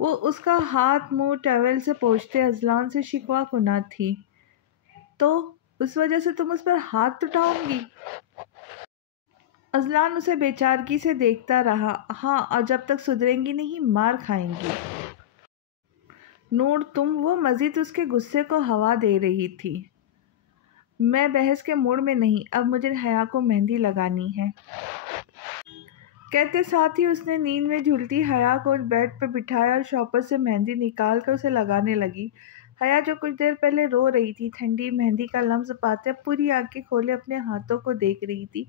وہ اس کا ہاتھ منہ ٹاول سے پوچھتے اذلان سے شکوہ کناں تھی۔ تو اس وجہ سے تم اس پر ہاتھ اٹھاؤں گی؟ اذلان اسے بے چارگی سے دیکھتا رہا۔ ہاں، اور جب تک سدھریں گی نہیں مار کھائیں گی۔ نور وہ مزید اس کے غصے کو ہوا دے رہی تھی۔ میں بحث کے موڈ میں نہیں، اب مجھے حیا کو مہندی لگانی ہے۔ کہتے ساتھ ہی اس نے نیند میں جھولتی حیا کو بیڈ پر بٹھایا اور شاپر سے مہندی نکال کر اسے لگانے لگی۔ حیا جو کچھ دیر پہلے رو رہی تھی، ٹھنڈی مہندی کا لمس پاتے اب پوری آنکھیں کھولے اپنے ہاتھوں کو دیکھ رہی تھی۔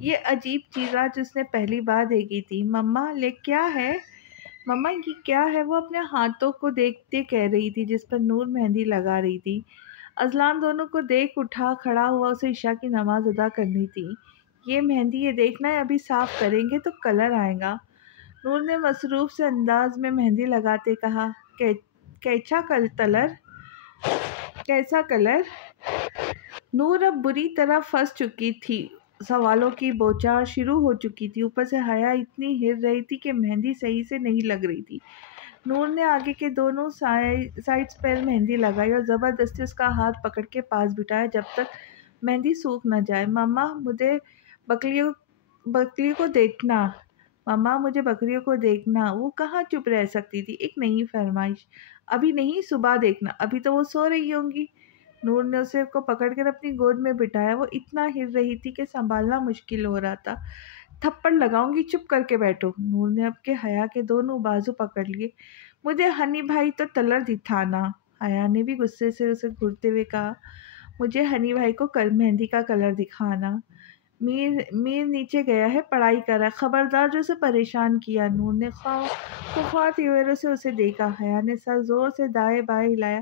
یہ عجیب چیز آج اس نے پہلی بار دیکھی تھی۔ مما کیا ہے؟ مما یہ کیا ہے؟ وہ اپنے ہاتھوں کو دیکھتے کہہ رہی تھی جس پر نور مہندی لگا رہی تھی۔ اذلان دونوں کو دیکھ اٹھا کھڑا ہوا، اسے عشاء کی نماز ادا کرنی تھی۔ یہ مہندی، یہ دیکھنا ہے، ابھی صاف کریں گے تو کلر آئے گا۔ نور نے مصروف سے انداز میں مہندی لگاتے کہا، کیسا کلر؟ نور اب بری طرح پھنس چکی تھی، سوالوں کی بوچھار شروع ہو چکی تھی، اوپر سے حیا اتنی ہل رہی تھی کہ مہندی صحیح سے نہیں لگ رہی تھی۔ نور نے آگے کے دونوں سائڈز پر مہندی لگائی اور زبردستی اس کا ہاتھ پکڑ کے پاس بٹھایا جب تک مہندی سوکھ نہ جائے۔ مما مجھے بکریوں کو دیکھنا۔ مما مجھے بکریوں کو دیکھنا۔ وہ کہاں چپ رہ سکتی تھی، ایک نئی فرمائش۔ ابھی نہیں، صبح دیکھنا، ابھی تو وہ سو رہی ہوں گی۔ نور نے اسے کو پکڑ کر اپنی گود میں بٹھایا، وہ اتنا ہل رہی تھی کہ سنبھالنا مشکل ہو رہا تھا۔ تھپڑ لگاؤں گی، چپ کر کے بیٹھو۔ نور نے اب کے حیا کے دونوں بازو پکڑ لیے۔ مجھے ہنی بھائی تو کلر دکھانا۔ حیا نے بھی غصے سے اسے گھورتے ہوئے کہا، مجھے ہنی بھائی کو مہندی کا کلر دکھانا۔ میر نیچے گیا ہے، پڑھائی کر رہا ہے، خبردار جو اسے پریشان کیا۔ نور نے خوفاتے ہوئے اسے دیکھا۔ حیا نے سر زور سے دائیں بائیں ہلایا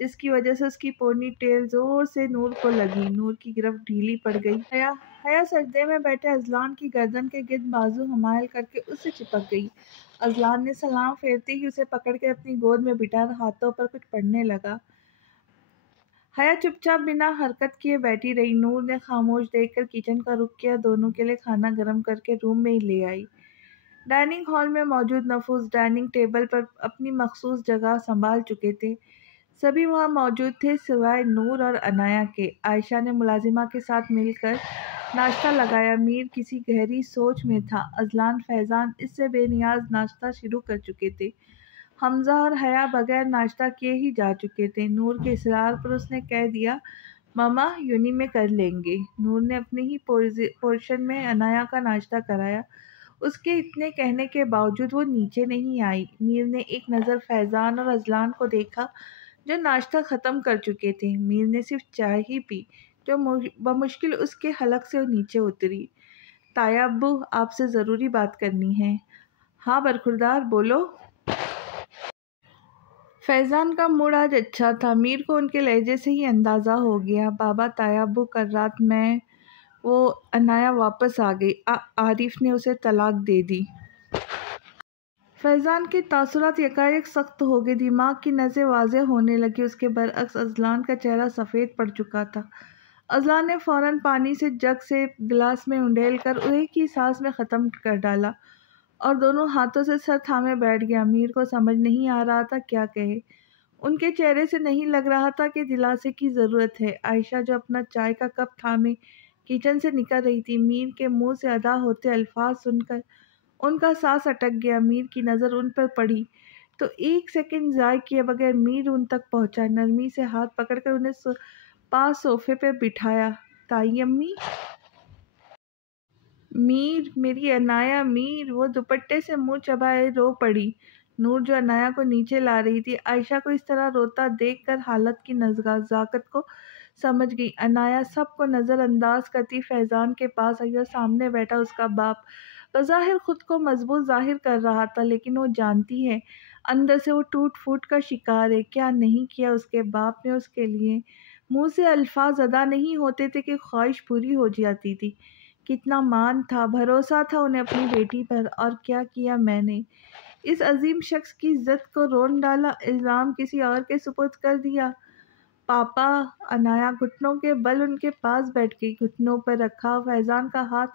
جس کی وجہ سے اس کی پونی ٹیل زور سے نور کو لگی۔ نور کی گرفت ڈھیلی پڑ گئی۔ حیا سجدے میں بیٹھے اذلان کی گردن کے گرد بازو حمائل کر کے اس سے چپک گئی۔ اذلان نے سلام پھیرتے ہی اسے پکڑ کے اپنی گود میں بٹھا ہاتھوں پر کچھ پڑھنے لگا۔ حیا چپ چاپ بنا حرکت کیے بیٹھی رہی۔ نور نے خاموش دیکھ کر کچن کا رخ کیا، دونوں کے لیے کھانا گرم کر کے روم میں ہی لے آئی۔ ڈائننگ ہال میں موجود نفوس ڈائننگ ٹیبل پر اپنی مخصوص جگہ سنبھال چکے تھے۔ سبھی وہاں موجود تھے سوائے نور اور عنایہ کے۔ عائشہ نے ملازمہ کے ساتھ مل کر ناشتہ لگایا۔ میر کسی گہری سوچ میں تھا۔ اذلان، فیضان اس سے بے نیاز ناشتہ شروع کر چکے تھے۔ حمزہ اور حیا بغیر ناشتہ کیے ہی جا چکے تھے۔ نور کے اصرار پر اس نے کہہ دیا، مما یونی میں کر لیں گے۔ نور نے اپنے ہی پورشن میں عنایہ کا ناشتہ کرایا۔ اس کے اتنے کہنے کے باوجود وہ نیچے نہیں آئی۔ میر نے ایک نظر فیضان اور اذلان کو دیکھا جو ناشتہ ختم کر چکے تھے۔ میر نے صرف چائے ہی پی جو بمشکل اس کے حلق سے نیچے اتری۔ تایا ابو، آپ سے ضروری بات کرنی ہے۔ ہاں برخوردار، بولو۔ فیضان کا موڈ آج اچھا تھا۔ میر کو ان کے لہجے سے ہی اندازہ ہو گیا۔ بابا، تایا ابو، کل رات میں وہ عنایہ واپس آ گئی۔ عارف نے اسے طلاق دے دی۔ فیضان کے تاثرات یکایک سخت ہو گئے، دماغ کی نسیں واضح ہونے لگی۔ اس کے برعکس اذلان کا چہرہ سفید پڑ چکا تھا۔ اذلان نے فوراً پانی سے جگ سے گلاس میں انڈیل کر ایک ہی سانس میں ختم کر ڈالا اور دونوں ہاتھوں سے سر تھامے بیٹھ گیا۔ میر کو سمجھ نہیں آ رہا تھا کیا کہے۔ ان کے چہرے سے نہیں لگ رہا تھا کہ دلاسے کی ضرورت ہے۔ عائشہ جو اپنا چائے کا کپ تھامے کچن سے نکل رہی تھی، میر کے منہ سے ادا ہوتے الفاظ سن کر ان کا سانس اٹک گیا۔ میر کی نظر ان پر پڑی تو ایک سیکنڈ ضائع کیے بغیر میر ان تک پہنچا، نرمی سے ہاتھ پکڑ کر انہیں پاس صوفے پہ بٹھایا۔ تائی امی؟ میر، میری عنایہ، میر! وہ دوپٹے سے منہ چبائے رو پڑی۔ نور جو عنایہ کو نیچے لا رہی تھی، عائشہ کو اس طرح روتا دیکھ کر حالت کی نزاکت کو سمجھ گئی۔ عنایہ سب کو نظر انداز کرتی فیضان کے پاس آئی اور سامنے بیٹھا اس کا باپ بظاہر خود کو مضبوط ظاہر کر رہا تھا، لیکن وہ جانتی ہے اندر سے وہ ٹوٹ پھوٹ کا شکار ہے۔ کیا نہیں کیا اس کے باپ نے اس کے لیے! منہ سے الفاظ ادا نہیں ہوتے تھے کہ خواہش پوری ہو جاتی تھی۔ کتنا مان تھا، بھروسہ تھا انہیں اپنی بیٹی پر، اور کیا کیا میں نے! اس عظیم شخص کی عزت کو رون ڈالا، الزام کسی اور کے سپرد کر دیا۔ پاپا! عنایہ گھٹنوں کے بل ان کے پاس بیٹھ گئی، گھٹنوں پر رکھا فیضان کا ہاتھ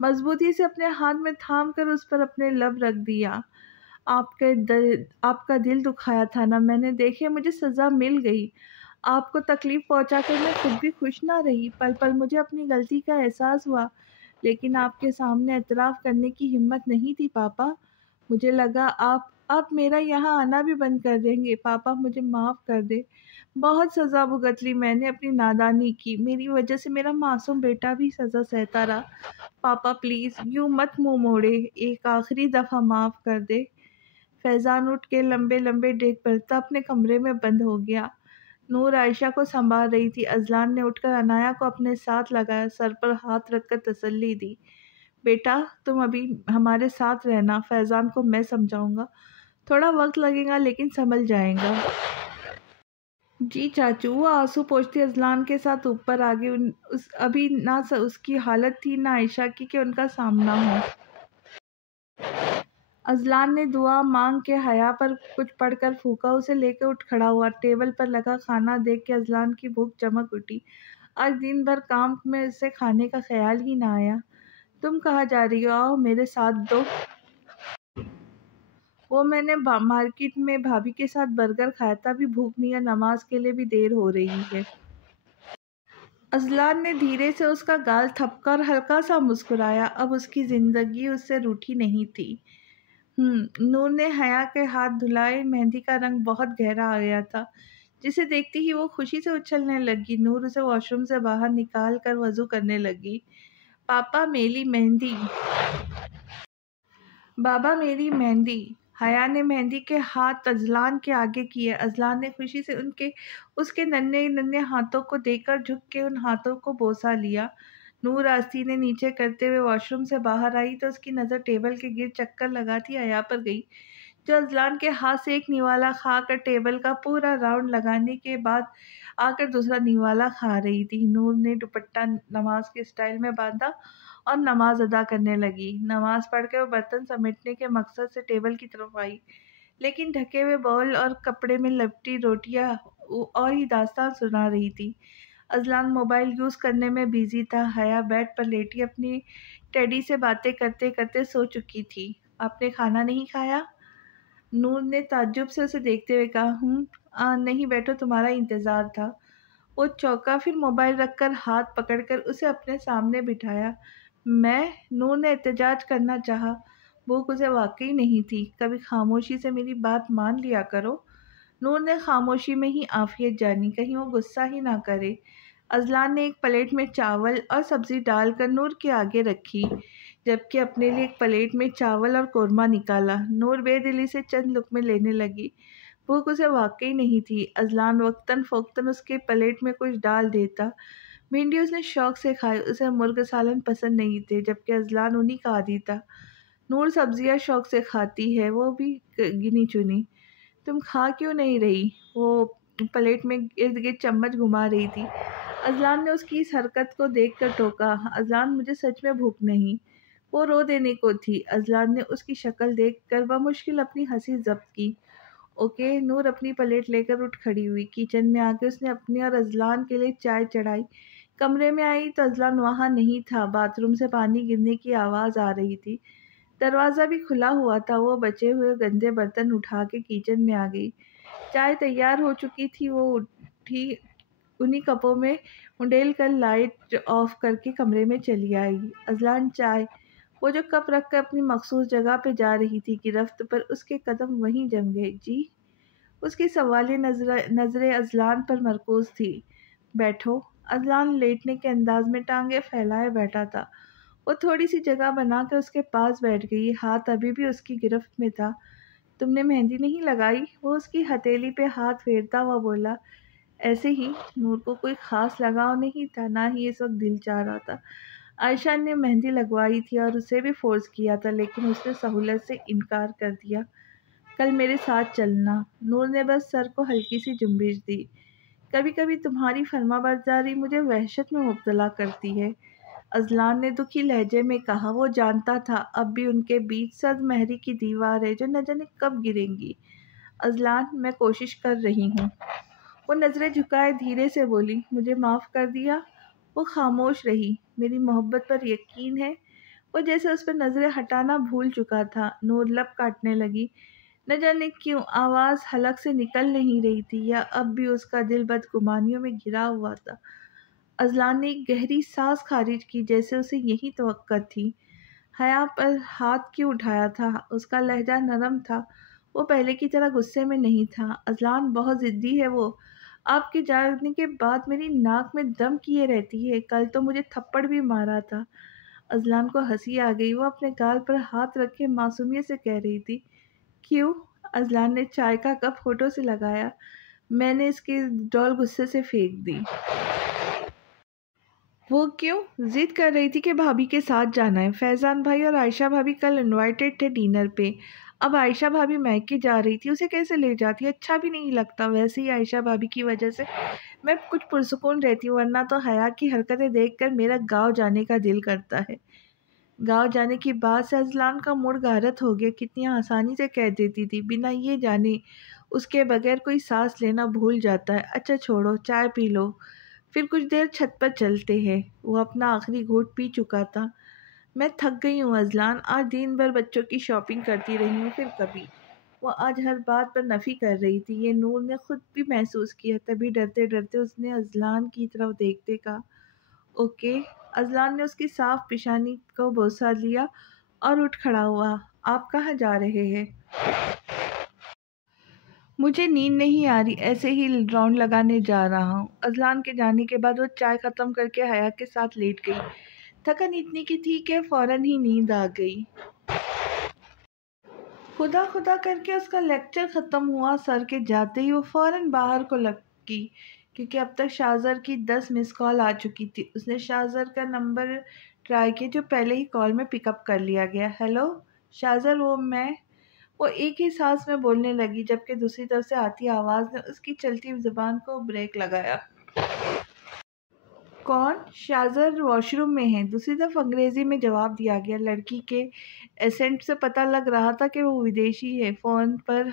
مضبوطی سے اپنے ہاتھ میں تھام کر اس پر اپنے لب رکھ دیا۔ آپ کا دل دکھایا تھا نا میں نے، دیکھے مجھے سزا مل گئی، آپ کو تکلیف پہنچا کر میں خود بھی خوش نہ رہی، پل پل مجھے اپنی غلطی کا احساس ہوا، لیکن آپ کے سامنے اعتراف کرنے کی ہمت نہیں تھی پاپا، مجھے لگا آپ میرا یہاں آنا بھی بند کر دیں گے، پاپا مجھے معاف کر دے، بہت سزا بھگت لی میں نے اپنی نادانی کی، میری وجہ سے میرا معصوم بیٹا بھی سزا سہتا رہا، پاپا پلیز یوں مت منہ موڑے، ایک آخری دفعہ معاف کر دے۔ فیضان اٹھ کے لمبے لمبے ڈیگ بھرتا اپنے کمرے میں بند ہو گیا۔ نور عائشہ کو سنبھال رہی تھی، اذلان نے اٹھ کر عنایا کو اپنے ساتھ لگایا، سر پر ہاتھ رکھ کر تسلی دی، بیٹا تم ابھی ہمارے ساتھ رہنا، فیضان کو میں سمجھاؤں گا، تھوڑا وقت لگے گا لیکن سنبھل جائے گا۔ جی چاچو، وہ آنسو پوچھتی اذلان کے ساتھ اوپر آگے، ابھی نہ اس کی حالت تھی نہ عائشہ کی کہ ان کا سامنا ہو۔ اذلان نے دعا مانگ کے حیا پر کچھ پڑھ کر پھونکا، اسے لے کے اٹھ کھڑا ہوا، ٹیبل پر لگا کھانا دیکھ کے اذلان کی بھوک چمک اٹھی، آج دن بھر کام میں اسے کھانے کا خیال ہی نہ آیا۔ تم کہاں جا رہی ہو؟ آؤ میرے ساتھ دو۔ وہ میں نے مارکیٹ میں بھابھی کے ساتھ برگر کھایا تھا، ابھی بھوک نہیں ہے، نماز کے لیے بھی دیر ہو رہی ہے۔ اذلان نے دھیرے سے اس کا گال تھپکا اور ہلکا سا مسکرایا، اب اس کی زندگی اس سے روٹھی نہیں تھی۔ نور نے حیا کے ہاتھ دھلائے، مہندی کا رنگ بہت گہرا آ گیا تھا، جسے دیکھتی ہی وہ خوشی سے اچھلنے لگی۔ نور اسے واش روم سے باہر نکال کر وضو کرنے لگی۔ پاپا میری مہندی، بابا میری مہندی۔ حیا نے مہندی کے ہاتھ اذلان کے آگے کیے، اذلان نے خوشی سے اس کے ننھے ننھے ہاتھوں کو دیکھ کر جھک کے ان ہاتھوں کو بوسہ لیا۔ نور آستین نیچے کرتے ہوئے واش روم سے باہر آئی تو اس کی نظر ٹیبل کے گرد چکر لگاتی حیا پر گئی، جو اذلان کے ہاتھ سے ایک نوالا کھا کر ٹیبل کا پورا راؤنڈ لگانے کے بعد آ کر دوسرا نوالا کھا رہی تھی۔ نور نے دوپٹہ نماز کے سٹائل میں باندھا اور نماز ادا کرنے لگی۔ نماز پڑھ کے وہ برتن سمیٹنے کے مقصد سے ٹیبل کی طرف آئی، لیکن ڈھکے ہوئے باؤل اور کپڑے میں لپٹی روٹیاں اور ہی داستان سنا رہی تھی۔ اذلان موبائل یوز کرنے میں بیزی تھا، حیا بیڈ پر لیٹی اپنی ٹیڈی سے باتیں کرتے کرتے سو چکی تھی۔ آپ نے کھانا نہیں کھایا؟ نور نے تعجب سے اسے دیکھتے ہوئے کہا۔ نہیں بیٹھو، تمہارا انتظار تھا۔ وہ چوکا، پھر موبائل رکھ کر ہاتھ پکڑ کر اسے اپنے سامنے بٹھایا۔ نور نے احتجاج کرنا چاہا، بھوک اسے واقعی نہیں تھی، کبھی خاموشی سے میری بات مان لیا کرو۔ نور نے خاموشی میں ہی عافیت جانی، کہیں وہ غصہ ہی نہ کرے۔ اذلان نے ایک پلیٹ میں چاول اور سبزی ڈال کر نور کے آگے رکھی، جبکہ اپنے لیے ایک پلیٹ میں چاول اور قورمہ نکالا۔ نور بے دلی سے چند لقمے لینے لگی، بھوک اسے واقعی نہیں تھی۔ اذلان وقتاً فوقتاً اس کے پلیٹ میں کچھ ڈال دیتا۔ بھنڈی اس نے شوق سے کھائی، اسے مرغ سالن پسند نہیں تھے، جبکہ اذلان انہی کا عادی تھا۔ نور سبزیاں شوق سے کھاتی ہے، وہ بھی گنی چنی۔ تم کھا کیوں نہیں رہی؟ وہ پلیٹ میں ارد گرد چمچ گھما رہی تھی۔ اذلان نے اس کی اس حرکت کو دیکھ کر ٹوکا، اذلان مجھے سچ میں بھوک نہیں۔ وہ رو دینے کو تھی۔ اذلان نے اس کی شکل دیکھ کر بمشکل اپنی ہنسی ضبط کی۔ اوکے۔ نور اپنی پلیٹ لے کر اٹھ کھڑی ہوئی، کچن میں آ کے اس نے اپنے اور اذلان کے لیے چائے چڑھائی۔ کمرے میں آئی تو اذلان وہاں نہیں تھا، باتھ روم سے پانی گرنے کی آواز آ رہی تھی، دروازہ بھی کھلا ہوا تھا۔ وہ بچے ہوئے گندے برتن اٹھا کے کچن میں آ گئی، چائے تیار ہو چکی تھی۔ وہ اٹھی، انہی کپوں میں انڈیل کر لائٹ آف کر کے کمرے میں چلی آئی۔ اذلان چائے۔ وہ جو کپ رکھ کر اپنی مخصوص جگہ پہ جا رہی تھی، گرفت پر اس کے قدم وہیں جم گئے۔ جی؟ اس کی سوالیہ نظریں اذلان پر مرکوز تھی۔ بیٹھو۔ اذلان لیٹنے کے انداز میں ٹانگیں پھیلائے بیٹھا تھا۔ وہ تھوڑی سی جگہ بنا کر اس کے پاس بیٹھ گئی، ہاتھ ابھی بھی اس کی گرفت میں تھا۔ تم نے مہندی نہیں لگائی؟ وہ اس کی ہتھیلی پہ ہاتھ پھیرتا ہوا بولا۔ ایسے ہی۔ نور کو کوئی خاص لگاؤ نہیں تھا، نہ ہی اس وقت دل چاہ رہا تھا۔ عائشہ نے مہندی لگوائی تھی اور اسے بھی فورس کیا تھا، لیکن اس نے سہولت سے انکار کر دیا۔ کل میرے ساتھ چلنا۔ نور نے بس سر کو ہلکی سی جنبش دی۔ کبھی کبھی تمہاری فرما برداری مجھے وحشت میں مبتلا کرتی ہے، اذلان نے دکھی لہجے میں کہا۔ وہ جانتا تھا اب بھی ان کے بیچ سرد مہری کی دیوار ہے جو نہ جانے کب گرے گی۔ اذلان، میں کوشش کر رہی ہوں۔ وہ نظریں جھکائے دھیرے سے بولی، مجھے معاف کر دیا؟ وہ خاموش رہی۔ میری محبت پر یقین ہے؟ وہ جیسے اس پر نظریں ہٹانا بھول چکا تھا۔ نور لب کاٹنے لگی۔ نہ جانے کیوں آواز حلق سے نکل نہیں رہی تھی، یا اب بھی اس کا دل بدگمانیوں میں گھرا ہوا تھا۔ اذلان نے ایک گہری سانس خارج کی، جیسے اسے یہی توقع تھی۔ حیا پر ہاتھ کیوں اٹھایا تھا؟ اس کا لہجہ نرم تھا، وہ پہلے کی طرح غصے میں نہیں تھا۔ اذلان بہت ضدی ہے وہ، آپ کے جانے کے بعد میری ناک میں دم کیے رہتی ہے، کل تو مجھے تھپڑ بھی مارا تھا۔ اذلان کو ہنسی آ گئی، وہ اپنے گال پر ہاتھ رکھے معصومیت سے کہہ رہی تھی، کیوں؟ اذلان نے چائے کا کپ ہونٹوں سے لگایا۔ میں نے اس کی ڈول غصے سے پھینک دی۔ وہ کیوں؟ ضد کر رہی تھی کہ بھابھی کے ساتھ جانا ہے۔ فیضان بھائی اور عائشہ بھابھی کل انوائٹڈ تھے ڈنر پہ، اب عائشہ بھابھی میکے جا رہی تھی، اسے کیسے لے جاتی؟ اچھا بھی نہیں لگتا، ویسے ہی عائشہ بھابھی کی وجہ سے میں کچھ پرسکون رہتی ہوں، ورنہ تو حیا کی حرکتیں دیکھ کر میرا گاؤں جانے کا دل کرتا ہے۔ گاؤں جانے کی بات سے اذلان کا موڈ غارت ہو گیا، کتنی آسانی سے کہہ دیتی تھی، بنا یہ جانے اس کے بغیر کوئی سانس لینا بھول جاتا ہے۔ اچھا چھوڑو، چائے پی لو، پھر کچھ دیر چھت پر چلتے ہیں۔ وہ اپنا آخری گھونٹ پی چکا تھا۔ میں تھک گئی ہوں اذلان، آج دن بھر بچوں کی شاپنگ کرتی رہی ہوں، پھر کبھی۔ وہ آج ہر بات پر نفی کر رہی تھی، یہ نور نے خود بھی محسوس کیا، تبھی ڈرتے ڈرتے اس نے اذلان کی طرف دیکھتے کہا، اوکے۔ اذلان نے اس کی صاف پیشانی کو بوسہ لیا اور اٹھ کھڑا ہوا۔ آپ کہاں جا رہے ہیں؟ مجھے نیند نہیں آ رہی، ایسے ہی راؤنڈ لگانے جا رہا ہوں۔ اذلان کے جانے کے بعد وہ چائے ختم کر کے حیا کے ساتھ لیٹ گئی۔ تھکن اتنی کی تھی کہ فوراً ہی نیند آ گئی۔ خدا خدا کر کے اس کا لیکچر ختم ہوا، سر کے جاتے ہی وہ فوراً باہر کو لگی، کیونکہ اب تک شاہزر کی 10 مس کال آ چکی تھی۔ اس نے شاہزر کا نمبر ٹرائی کیا، جو پہلے ہی کال میں پک اپ کر لیا گیا۔ ہیلو شاہزر، وہ ایک ہی سانس میں بولنے لگی، جبکہ دوسری طرف سے آتی آواز نے اس کی چلتی زبان کو بریک لگایا۔ کون؟ شاہزر واش روم میں ہے، دوسری طرف انگریزی میں جواب دیا گیا۔ لڑکی کے ایسنٹ سے پتہ لگ رہا تھا کہ وہ ودیشی ہے۔ فون پر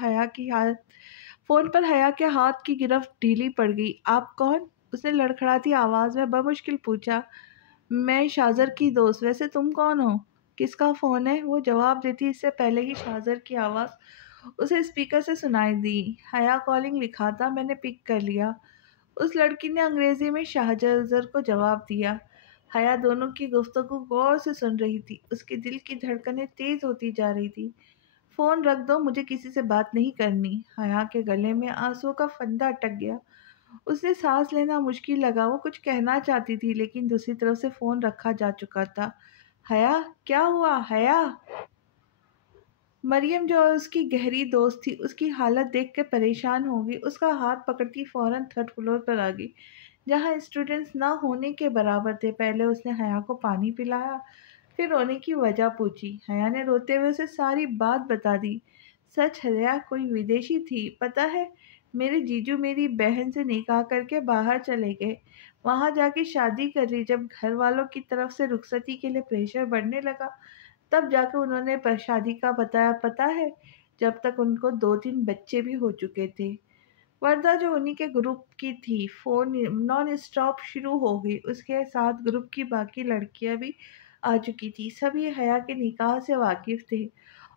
حیا کے ہاتھ کی گرفت ڈھیلی پڑ گئی۔ آپ کون؟ اس نے لڑکھڑاتی آواز میں بمشکل پوچھا۔ میں شاہزر کی دوست، ویسے تم کون ہو؟ کس کا فون ہے؟ وہ جواب دیتی اس سے پہلے ہی شاہزر کی آواز اسے اسپیکر سے سنائی دی۔ حیا کالنگ لکھا تھا، میں نے پک کر لیا۔ اس لڑکی نے انگریزی میں شاہزر کو جواب دیا۔ حیا دونوں کی گفتگو غور سے سن رہی تھی، اس کے دل کی دھڑکنیں تیز ہوتی جا رہی تھی۔ فون رکھ دو، مجھے کسی سے بات نہیں کرنی۔ حیا کے گلے میں آنسوؤں کا فندہ اٹک گیا، اس نے سانس لینا مشکل لگا۔ وہ کچھ کہنا چاہتی تھی، لیکن دوسری طرف سے فون رکھا جا چکا تھا۔ حیا، کیا ہوا؟ حیا! مریم، جو اس کی گہری دوست تھی، اس کی حالت دیکھ کر پریشان ہو گئی۔ اس کا ہاتھ پکڑتی فوراً تھرڈ فلور پر آ گئی، جہاں اسٹوڈنٹس نہ ہونے کے برابر تھے۔ پہلے اس نے حیا کو پانی پلایا، پھر رونے کی وجہ پوچھی۔ حیا نے روتے ہوئے اسے ساری بات بتا دی۔ سچ حیا کوئی ودیشی تھی، پتہ ہے؟ میرے جیجو میری بہن سے نکاح کر کے باہر چلے گئے، وہاں جا کے شادی کر لی۔ جب گھر والوں کی طرف سے رخصتی کے لیے پریشر بڑھنے لگا، تب جا کے انہوں نے شادی کا بتایا۔ پتہ ہے، جب تک ان کو 2-3 بچے بھی ہو چکے تھے۔ وردہ، جو انہی کے گروپ کی تھی، فون نان اسٹاپ شروع ہو گئی۔ اس کے ساتھ گروپ کی باقی لڑکیاں بھی آ چکی تھی، سبھی حیا کے نکاح سے واقف تھے،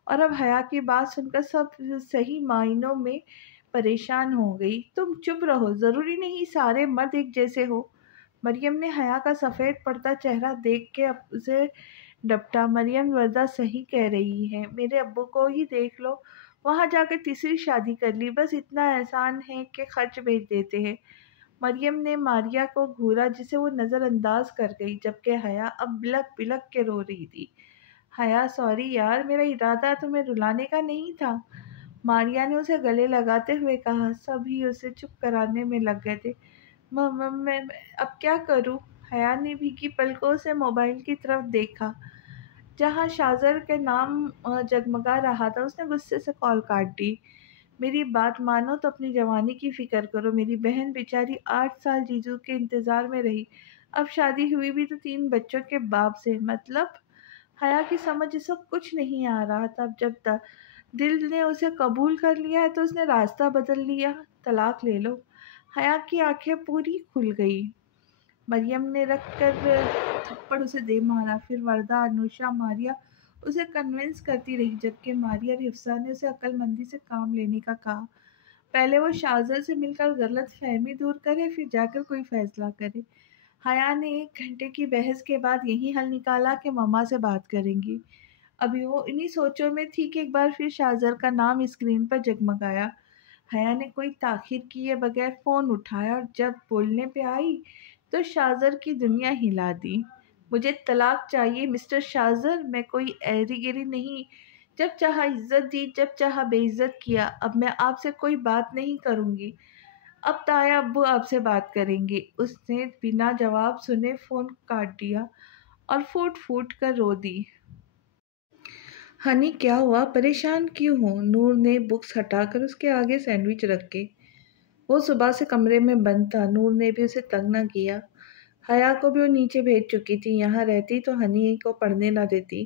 اور اب حیا کی بات سن کر سب صحیح معنوں میں پریشان ہو گئی۔ تم چپ رہو، ضروری نہیں سارے مرد ایک جیسے ہو۔ مریم نے حیا کا سفید پڑتا چہرہ دیکھ کے اسے ڈپٹا۔ مریم، وردہ صحیح کہہ رہی ہے، میرے ابو کو ہی دیکھ لو، وہاں جا کے تیسری شادی کر لی، بس اتنا احسان ہے کہ خرچ بھیج دیتے ہیں۔ مریم نے ماریا کو گھورا، جسے وہ نظر انداز کر گئی، جبکہ حیا اب بلک بلک کے رو رہی تھی۔ حیا، سوری یار، میرا ارادہ تمہیں رلانے کا نہیں تھا، ماریا نے اسے گلے لگاتے ہوئے کہا۔ سبھی اسے چپ کرانے میں لگ گئے تھے۔ میں اب کیا کروں؟ حیا نے بھیگی پلکوں سے موبائل کی طرف دیکھا، جہاں شاہزر کا نام جگمگا رہا تھا۔ اس نے غصے سے کال کاٹ دی۔ میری بات مانو تو اپنی جوانی کی فکر کرو، میری بہن بیچاری 8 سال جیجو کے انتظار میں رہی، اب شادی ہوئی بھی تو 3 بچوں کے باپ سے۔ مطلب؟ حیا کی سمجھ اس وقت کچھ نہیں آ رہا تھا۔ جب دل نے اسے قبول کر لیا ہے تو اس نے راستہ بدل لیا، طلاق لے لو۔ حیا کی آنکھیں پوری کھل گئی۔ مریم نے رکھ کر تھپڑ اسے دے مارا، پھر وردہ، انوشا، ماریا اسے کنونس کرتی رہی، جبکہ ماریا اور حفصہ نے اسے عقل مندی سے کام لینے کا کہا۔ پہلے وہ شاہزر سے مل کر غلط فہمی دور کرے، پھر جا کر کوئی فیصلہ کرے۔ حیا نے 1 گھنٹے کی بحث کے بعد یہی حل نکالا کہ ماما سے بات کریں گی۔ ابھی وہ انہی سوچوں میں تھی کہ ایک بار پھر شاہزر کا نام اسکرین پر جگمگایا۔ حیا نے کوئی تاخیر کیے بغیر فون اٹھایا اور جب بولنے پہ آئی تو شاہزر کی دنیا ہلا دی۔ مجھے طلاق چاہیے مسٹر شاہزر، میں کوئی ایری گیری نہیں، جب چاہا عزت دی، جب چاہا بے عزت کیا، اب میں آپ سے کوئی بات نہیں کروں گی، اب تایا ابو آپ سے بات کریں گے۔ اس نے بنا جواب سنے فون کاٹ دیا اور پھوٹ پھوٹ کر رو دی۔ ہنی کیا ہوا، پریشان کیوں ہو؟ نور نے بکس ہٹا کر اس کے آگے سینڈوچ رکھے۔ وہ صبح سے کمرے میں بند تھا، نور نے بھی اسے تنگ نہ کیا۔ حیا کو بھی وہ نیچے بھیج چکی تھی، یہاں رہتی تو ہنی کو پڑھنے نہ دیتی۔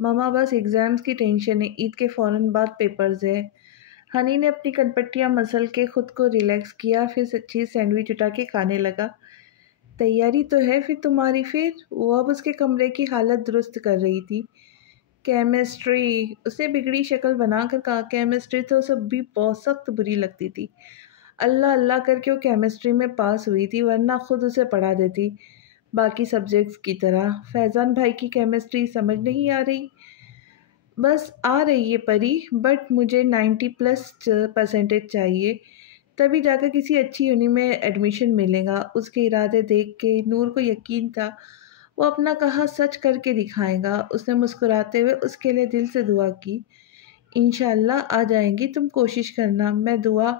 ماما بس ایگزامز کی ٹینشن ہے، عید کے فوراً بعد پیپرز ہے۔ ہنی نے اپنی کنپٹیاں مسل کے خود کو ریلیکس کیا، پھر سچی سینڈوچ اٹھا کے کھانے لگا۔ تیاری تو ہے پھر تمہاری؟ پھر وہ اب اس کے کمرے کی حالت درست کر رہی تھی۔ کیمسٹری، اس نے بگڑی شکل بنا کر کہا۔ کیمسٹری تو اسے بھی بہت سخت بری لگتی تھی۔ اللہ اللہ کر کے وہ کیمسٹری میں پاس ہوئی تھی، ورنہ خود اسے پڑھا دیتی باقی سبجیکٹس کی طرح۔ فیضان بھائی کی کیمسٹری سمجھ نہیں آ رہی؟ بس آ رہی ہے پری، بٹ مجھے 90+ % چاہیے، تبھی جا کر کسی اچھی یونی میں ایڈمیشن ملے گا۔ اس کے ارادے دیکھ کے نور کو یقین تھا وہ اپنا کہا سچ کر کے دکھائے گا۔ اس نے مسکراتے ہوئے اس کے لیے دل سے دعا کی۔ انشاءاللہ آ جائیں گی، تم کوشش کرنا، میں دعا۔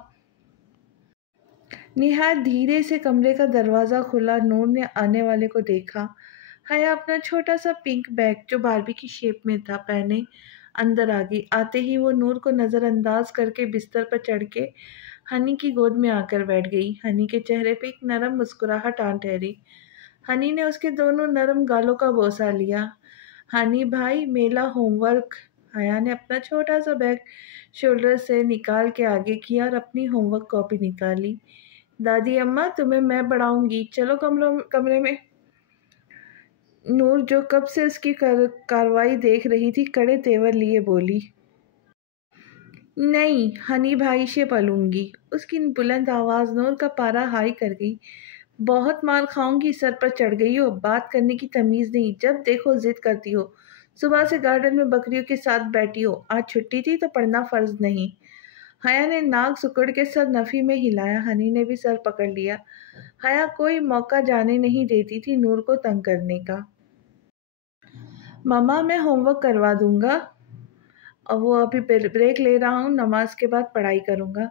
نہایت دھیرے سے کمرے کا دروازہ کھلا، نور نے آنے والے کو دیکھا۔ حیا اپنا چھوٹا سا پنک بیگ جو باربی کی شیپ میں تھا پہنے اندر آ گئی۔ آتے ہی وہ نور کو نظر انداز کر کے بستر پر چڑھ کے ہنی کی گود میں آ کر بیٹھ گئی۔ ہنی کے چہرے پہ ایک نرم مسکراہٹ آن ٹھہری۔ ہنی نے اس کے دونوں نرم گالوں کا بوسہ لیا۔ ہنی بھائی، میرا ہوم ورک۔ حیا نے اپنا چھوٹا سا بیگ شولڈر سے نکال کے آگے کیا اور اپنی ہوم ورک کاپی نکالی۔ دادی اماں، تمہیں میں پڑھاؤں گی، چلو کمرے میں۔ نور جو کب سے اس کی کارروائی دیکھ رہی تھی، کڑے تیور لیے بولی۔ نہیں، ہنی بھائی سے پلوں گی۔ اس کی بلند آواز نور کا پارا ہائی کر گئی۔ بہت مار کھاؤں گی، سر پر چڑھ گئی ہو، بات کرنے کی تمیز نہیں، جب دیکھو ضد کرتی ہو، صبح سے گارڈن میں بکریوں کے ساتھ بیٹھی ہو، آج چھٹی تھی تو پڑھنا فرض نہیں۔ حیا نے ناک سکڑ کے سر نفی میں ہلایا۔ ہنی نے بھی سر پکڑ لیا۔ حیا کوئی موقع جانے نہیں دیتی تھی نور کو تنگ کرنے کا۔ ماما، میں ہوم ورک کروا دوں گا، اور وہ ابھی بریک لے رہا ہوں، نماز کے بعد پڑھائی کروں گا۔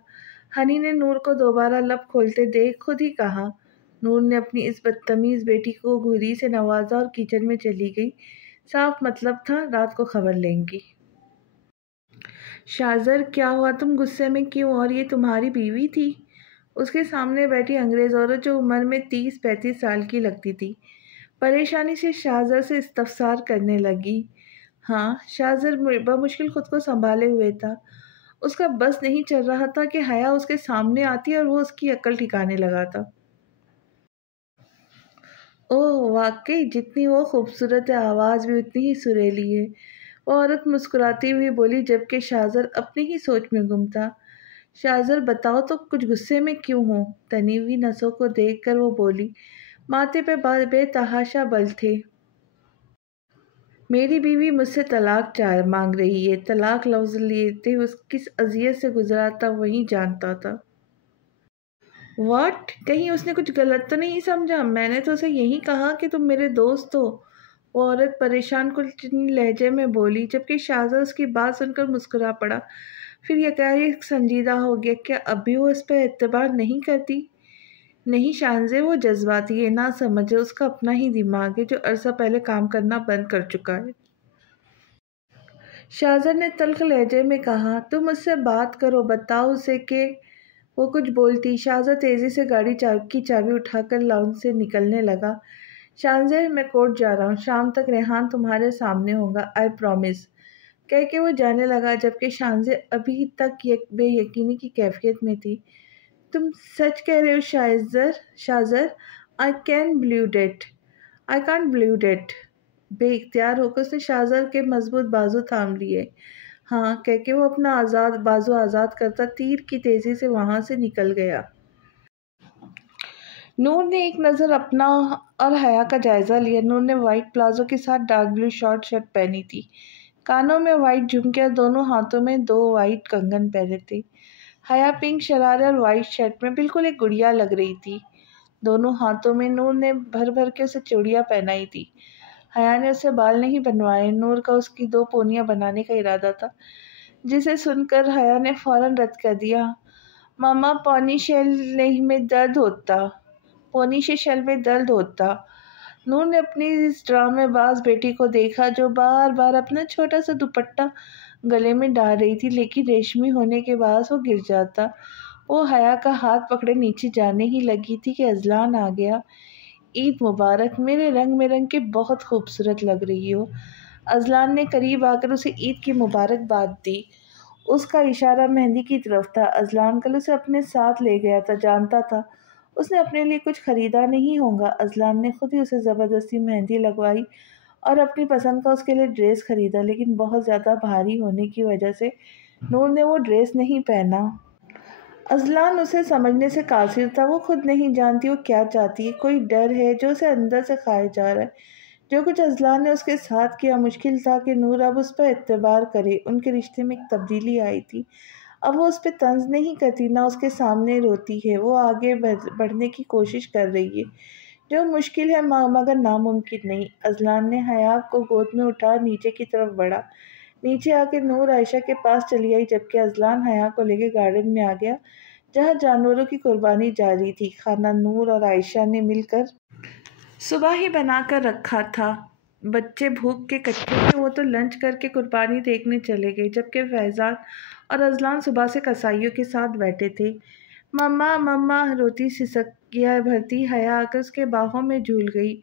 ہنی نے نور کو دوبارہ لب کھولتے دیکھ خود ہی کہا۔ نور نے اپنی اس بدتمیز بیٹی کو گھوری سے نوازا اور کچن میں چلی گئی۔ صاف مطلب تھا رات کو خبر لیں گی۔ شاہزر، کیا ہوا، تم غصے میں کیوں؟ اور یہ تمہاری بیوی تھی؟ اس کے سامنے بیٹھی انگریز عورت جو عمر میں 30-35 سال کی لگتی تھی، پریشانی سے شاہزر سے استفسار کرنے لگی۔ ہاں، شاہزر بمشکل خود کو سنبھالے ہوئے تھا۔ اس کا بس نہیں چل رہا تھا کہ حیا اس کے سامنے آتی اور وہ اس کی عقل ٹھکانے لگاتا۔ اوہ واقعی، جتنی وہ خوبصورت ہے، آواز بھی اتنی ہی سریلی ہے، وہ عورت مسکراتی ہوئی بولی، جبکہ شاہزر اپنی ہی سوچ میں گم تھا۔ شاہزر، بتاؤ تو کچھ غصے میں کیوں ہو؟ تنی ہوئی نسوں کو دیکھ کر وہ بولی۔ ماتھے پہ بے تحاشا بل تھے۔ میری بیوی مجھ سے طلاق مانگ رہی ہے۔ طلاق لفظ لیتے اس کس اذیت سے گزرا تھا وہی جانتا تھا۔ واٹ؟ کہیں اس نے کچھ غلط تو نہیں سمجھا؟ میں نے تو اسے یہی کہا کہ تم میرے دوست ہو، وہ عورت پریشان کن لہجے میں بولی، جبکہ شاہزر اس کی بات سن کر مسکرا پڑا، پھر یکایک سنجیدہ ہو گیا۔ کیا اب بھی وہ اس پر اعتبار نہیں کرتی؟ نہیں شاہزے، وہ جذباتی ہے، نہ سمجھے، اس کا اپنا ہی دماغ ہے جو عرصہ پہلے کام کرنا بند کر چکا ہے۔ شاہزر نے تلخ لہجے میں کہا۔ تم اس سے بات کرو، بتاؤ اسے کہ وہ کچھ بولتی۔ شاہزر تیزی سے گاڑی کی چابی اٹھا کر لاؤنج سے نکلنے لگا۔ شاہزے، میں کورٹ جا رہا ہوں، شام تک ریحان تمہارے سامنے ہوگا، آئی پرامس، کہہ کے وہ جانے لگا، جبکہ شاہزے ابھی تک بے یقینی کی کیفیت میں تھی۔ تم سچ کہہ رہے ہو Shahzar? I can't believe it. بے اختیار ہو کر اس نے شاہزادہ کے مضبوط بازو تھام لیے۔ ہاں کہہ کے وہ اپنا بازو آزاد کرتا تیر کی تیزی سے وہاں سے نکل گیا۔ نور نے ایک نظر اپنا اور حیا کا جائزہ لیا۔ نور نے وائٹ پلازو کے ساتھ ڈارک بلو شارٹ شرٹ پہنی تھی، کانوں میں وائٹ جھمکے اور دونوں ہاتھوں میں 2 وائٹ کنگن پہنے تھے۔ حیا پنک شرارے اور وائٹ شرٹ میں بالکل ایک گڑیا لگ رہی تھی۔ دونوں ہاتھوں میں نور نے بھر بھر کے اسے چوڑیاں پہنائی تھی۔ حیا نے اسے بال نہیں بنوائے۔ نور کا اس کی 2 پونیاں بنانے کا ارادہ تھا، جسے سن کر حیا نے فوراً رد کر دیا۔ ماما پونی شیل میں درد ہوتا۔ نور نے اپنی اس ڈرامے باز بیٹی کو دیکھا جو بار بار اپنا چھوٹا سا دوپٹہ گلے میں ڈال رہی تھی، لیکن ریشمی ہونے کے باعث وہ گر جاتا۔ وہ حیا کا ہاتھ پکڑے نیچے جانے ہی لگی تھی کہ اذلان آ گیا۔ عید مبارک، میرے رنگ میں رنگ کے بہت خوبصورت لگ رہی ہو۔ اذلان نے قریب آ کر اسے عید کی مبارکباد دی۔ اس کا اشارہ مہندی کی طرف تھا۔ اذلان کل اسے اپنے ساتھ لے گیا تھا، جانتا تھا اس نے اپنے لیے کچھ خریدا نہیں ہوگا۔ اذلان نے خود ہی اسے زبردستی مہندی لگوائی اور اپنی پسند کا اس کے لیے ڈریس خریدا، لیکن بہت زیادہ بھاری ہونے کی وجہ سے نور نے وہ ڈریس نہیں پہنا۔ اذلان اسے سمجھنے سے قاصر تھا۔ وہ خود نہیں جانتی وہ کیا چاہتی ہے۔ کوئی ڈر ہے جو اسے اندر سے کھائے جا رہا ہے۔ جو کچھ اذلان نے اس کے ساتھ کیا، مشکل تھا کہ نور اب اس پر اعتبار کرے۔ ان کے رشتے میں ایک تبدیلی آئی تھی۔ اب وہ اس پہ طنز نہیں کرتی، نہ اس کے سامنے روتی ہے۔ وہ آگے بڑھنے کی کوشش کر رہی ہے، جو مشکل ہے مگر ناممکن نہیں۔ اذلان نے حیا کو گود میں اٹھا نیچے کی طرف بڑھا۔ نیچے آ کے نور عائشہ کے پاس چلی آئی، جبکہ اذلان حیا کو لے کے گارڈن میں آ گیا، جہاں جانوروں کی قربانی جاری تھی۔ کھانا نور اور عائشہ نے مل کر صبح ہی بنا کر رکھا تھا۔ بچے بھوک کے کچے تھے، وہ تو لنچ کر کے قربانی دیکھنے چلے گئے، جبکہ فیضان اور اذلان صبح سے کسائیوں کے ساتھ بیٹھے تھے۔ مما مما روتی سسکیاں بھرتی حیا آ کر اس کے باہوں میں جھول گئی۔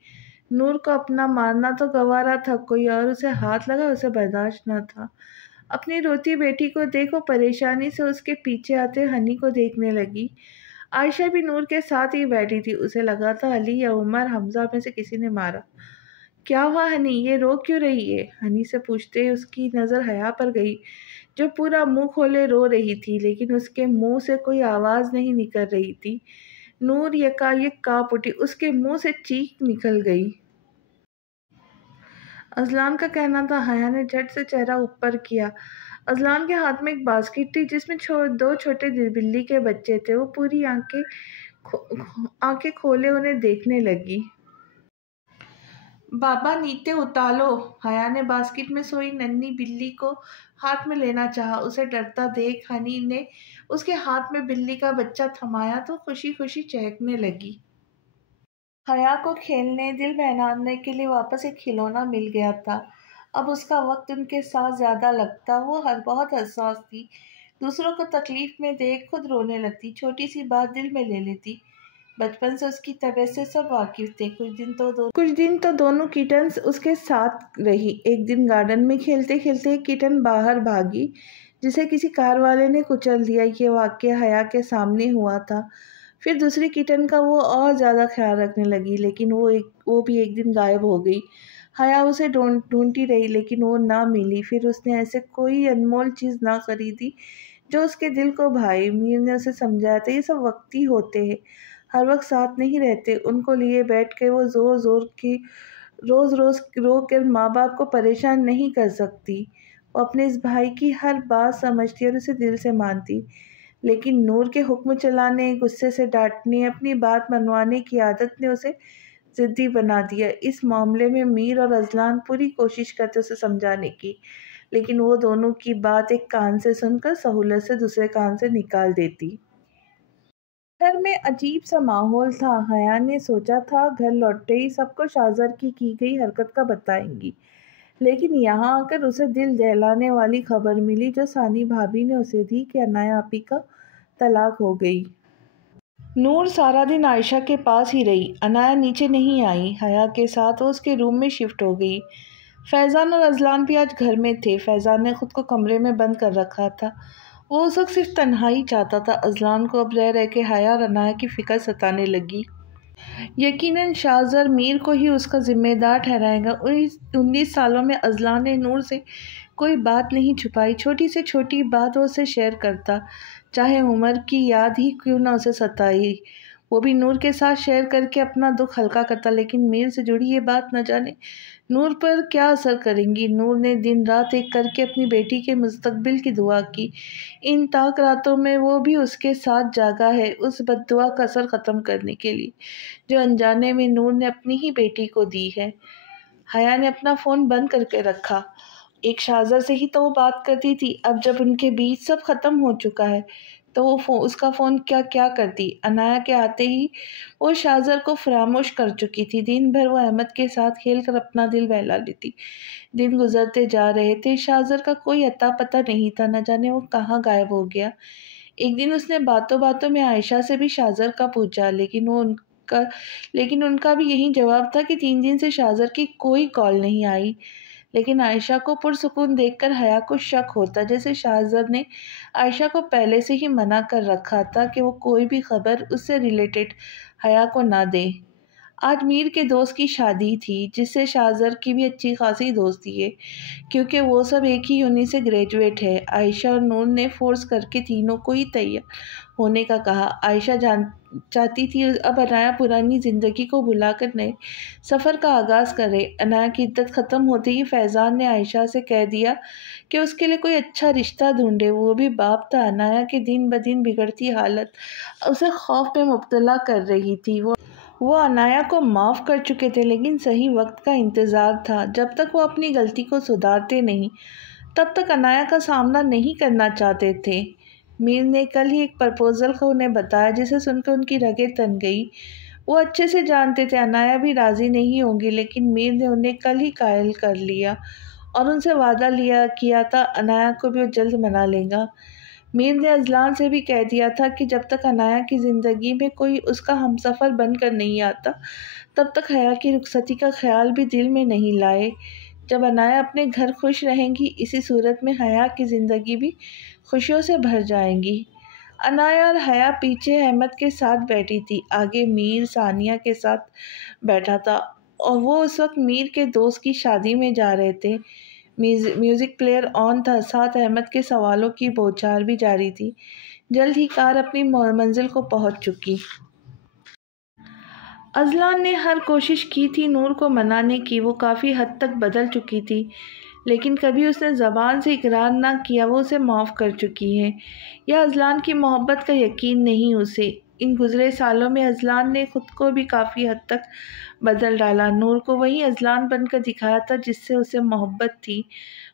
نور کو اپنا مارنا تو گوارا تھا، کوئی اور اسے ہاتھ لگا اسے برداشت نہ تھا۔ اپنی روتی بیٹی کو دیکھ وہ پریشانی سے اس کے پیچھے آتے ہنی کو دیکھنے لگی۔ عائشہ بھی نور کے ساتھ ہی بیٹھی تھی۔ اسے لگا تھا علی یا عمر حمزہ میں سے کسی نے مارا۔ کیا ہوا ہنی، یہ رو کیوں رہی ہے؟ ہنی سے پوچھتے اس کی نظر حیا پر گئی، جو پورا منہ کھولے رو رہی تھی، لیکن اس کے منہ سے کوئی آواز نہیں نکل رہی تھی۔ نور یکایک کانپ اٹھی، اس کے منہ سے چیخ نکل گئی۔ اذلان کا کہنا تھا۔ حیا نے جھٹ سے چہرہ اوپر کیا۔ اذلان کے ہاتھ میں ایک باسکٹ تھی، جس میں 2 چھوٹے بلی کے بچے تھے۔ وہ پوری آنکھیں کھولے انہیں دیکھنے لگی۔ بابا نیتے اتالو۔ حیا نے باسکٹ میں سوئی ننھی بلی کو ہاتھ میں لینا چاہا۔ اسے ڈرتا دیکھ ہنی نے اس کے ہاتھ میں بلی کا بچہ تھمایا تو خوشی خوشی چہکنے لگی۔ حیا کو کھیلنے، دل بہلانے کے لیے واپس ایک کھلونا مل گیا تھا۔ اب اس کا وقت ان کے ساتھ زیادہ لگتا۔ وہ بہت حساس تھی، دوسروں کو تکلیف میں دیکھ خود رونے لگتی، چھوٹی سی بات دل میں لے لیتی۔ بچپن سے اس کی طبیعت سے سب واقف تھے۔ کچھ دن تو دونوں کٹنز اس کے ساتھ رہی۔ ایک دن گارڈن میں کھیلتے کھیلتے ایک کٹن باہر بھاگی، جسے کسی کار والے نے کچل دیا۔ یہ واقعہ حیا کے سامنے ہوا تھا۔ پھر دوسری کٹن کا وہ اور زیادہ خیال رکھنے لگی، لیکن وہ بھی ایک دن غائب ہو گئی۔ حیا اسے ڈھونڈتی رہی، لیکن وہ نہ ملی۔ پھر اس نے ایسے کوئی انمول چیز نہ خریدی جو اس کے دل کو بھائی۔ میر نے اسے سمجھایا تھا، یہ سب وقتی ہوتے ہیں، ہر وقت ساتھ نہیں رہتے۔ ان کو لیے بیٹھ کے وہ روز روز رو کر ماں باپ کو پریشان نہیں کر سکتی۔ وہ اپنے اس بھائی کی ہر بات سمجھتی اور اسے دل سے مانتی، لیکن نور کے حکم چلانے، غصے سے ڈانٹنے، اپنی بات منوانے کی عادت نے اسے ضدی بنا دیا۔ اس معاملے میں میر اور اذلان پوری کوشش کرتے اسے سمجھانے کی، لیکن وہ دونوں کی بات ایک کان سے سن کر سہولت سے دوسرے کان سے نکال دیتی۔ گھر میں عجیب سا ماحول تھا۔ حیا نے سوچا تھا گھر لوٹتے ہی سب کو شاہزادہ کی گئی حرکت کا بتائیں گی، لیکن یہاں آ کر اسے دل دہلانے والی خبر ملی جو ثانی بھابی نے اسے دی کہ عنایا آپی کا طلاق ہو گئی۔ نور سارا دن عائشہ کے پاس ہی رہی۔ عنایا نیچے نہیں آئی حیا کے ساتھ، وہ اس کے روم میں شفٹ ہو گئی۔ فیضان اور اذلان بھی آج گھر میں تھے۔ فیضان نے خود کو کمرے میں بند کر رکھا تھا، وہ اس وقت صرف تنہائی چاہتا تھا۔ اذلان کو اب رہ رہ کے حیا اور عنایا کی فکر ستانے لگی۔ یقیناً شاہزر میر کو ہی اس کا ذمہ دار ٹھہرائے گا۔ 19 سالوں میں اذلان نے نور سے کوئی بات نہیں چھپائی، چھوٹی سے چھوٹی بات وہ اسے شیئر کرتا، چاہے عمر کی یاد ہی کیوں نہ اسے ستائی، وہ بھی نور کے ساتھ شیئر کر کے اپنا دکھ ہلکا کرتا۔ لیکن میر سے جڑی یہ بات نہ جانے نور پر کیا اثر کریں گی۔ نور نے دن رات ایک کر کے اپنی بیٹی کے مستقبل کی دعا کی، ان تاک راتوں میں وہ بھی اس کے ساتھ جاگا ہے اس بد دعا کا اثر ختم کرنے کے لیے جو انجانے میں نور نے اپنی ہی بیٹی کو دی ہے۔ حیا نے اپنا فون بند کر کے رکھا، ایک شاہزر سے ہی تو وہ بات کرتی تھی، اب جب ان کے بیچ سب ختم ہو چکا ہے تو وہ اس کا فون کیا کرتی۔ عنایا کے آتے ہی وہ شاہزر کو فراموش کر چکی تھی، دن بھر وہ احمد کے ساتھ کھیل کر اپنا دل بہلا لیتی۔ دن گزرتے جا رہے تھے، شاہزر کا کوئی اتا پتہ نہیں تھا، نہ جانے وہ کہاں غائب ہو گیا۔ ایک دن اس نے باتوں باتوں میں عائشہ سے بھی شاہزر کا پوچھا، لیکن ان کا بھی یہی جواب تھا کہ 3 دن سے شاہزر کی کوئی کال نہیں آئی۔ لیکن عائشہ کو پرسکون دیکھ کر حیا کو شک ہوتا، جیسے شاہزر نے عائشہ کو پہلے سے ہی منع کر رکھا تھا کہ وہ کوئی بھی خبر اس سے ریلیٹڈ حیا کو نہ دے۔ آج میر کے دوست کی شادی تھی، جس سے شاہزر کی بھی اچھی خاصی دوستی ہے، کیونکہ وہ سب ایک ہی یونی سے گریجویٹ ہے۔ عائشہ اور نور نے فورس کر کے تینوں کو ہی تیار ہونے کا کہا۔ عائشہ چاہتی تھی اب عنایا پرانی زندگی کو بھلا کر نئے سفر کا آغاز کرے۔ عنایا کی عدت ختم ہوتے ہی فیضان نے عائشہ سے کہہ دیا کہ اس کے لیے کوئی اچھا رشتہ ڈھونڈے، وہ بھی باپ تھا۔ عنایا کی دن بدن بگڑتی حالت اسے خوف میں مبتلا کر رہی تھی۔ وہ عنایا کو معاف کر چکے تھے، لیکن صحیح وقت کا انتظار تھا۔ جب تک وہ اپنی غلطی کو سدھارتے نہیں تب تک عنایا کا سامنا نہیں کرنا چاہتے تھے۔ میر نے کل ہی ایک پرپوزل کو انہیں بتایا، جسے سن کر ان کی رگیں تن گئی۔ وہ اچھے سے جانتے تھے عنایا بھی راضی نہیں ہوگی، لیکن میر نے انہیں کل ہی قائل کر لیا اور ان سے وعدہ کیا تھا عنایا کو بھی وہ جلد منا لے گا۔ میر نے اذلان سے بھی کہہ دیا تھا کہ جب تک عنایا کی زندگی میں کوئی اس کا ہمسفر بن کر نہیں آتا تب تک حیا کی رخصتی کا خیال بھی دل میں نہیں لائے۔ جب عنایا اپنے گھر خوش رہیں گی، اسی صورت میں حیا کی زندگی بھی خوشیوں سے بھر جائے گی۔ عنایا اور حیا پیچھے احمد کے ساتھ بیٹھی تھی، آگے میر ثانیہ کے ساتھ بیٹھا تھا، اور وہ اس وقت میر کے دوست کی شادی میں جا رہے تھے۔ میوزک پلیئر آن تھا، ساتھ احمد کے سوالوں کی بوچھار بھی جاری تھی۔ جلد ہی کار اپنی منزل کو پہنچ چکی۔ اذلان نے ہر کوشش کی تھی نور کو منانے کی، وہ کافی حد تک بدل چکی تھی، لیکن کبھی اس نے زبان سے اقرار نہ کیا وہ اسے معاف کر چکی ہے، یا اذلان کی محبت کا یقین نہیں اسے۔ ان گزرے سالوں میں اذلان نے خود کو بھی کافی حد تک بدل ڈالا، نور کو وہی اذلان بن کر دکھایا تھا جس سے اسے محبت تھی۔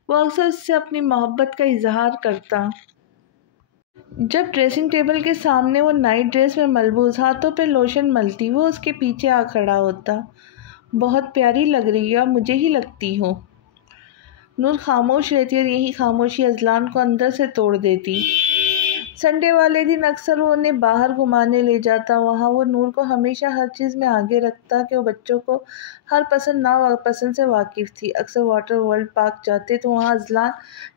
وہ اکثر اس سے اپنی محبت کا اظہار کرتا۔ جب ڈریسنگ ٹیبل کے سامنے وہ نائٹ ڈریس میں ملبوس ہاتھوں پہ لوشن ملتی، وہ اس کے پیچھے آ کھڑا ہوتا۔ بہت پیاری لگ رہی ہو، مجھے ہی لگتی ہو۔ نور خاموش رہتی اور یہی خاموشی اذلان کو اندر سے توڑ دیتی۔ سنڈے والے دن اکثر وہ انہیں باہر گھمانے لے جاتا، وہاں وہ نور کو ہمیشہ ہر چیز میں آگے رکھتا کہ وہ بچوں کو ہر پسند ناپسند سے واقف تھی۔ اکثر واٹر ورلڈ پارک جاتے تو وہاں اذلان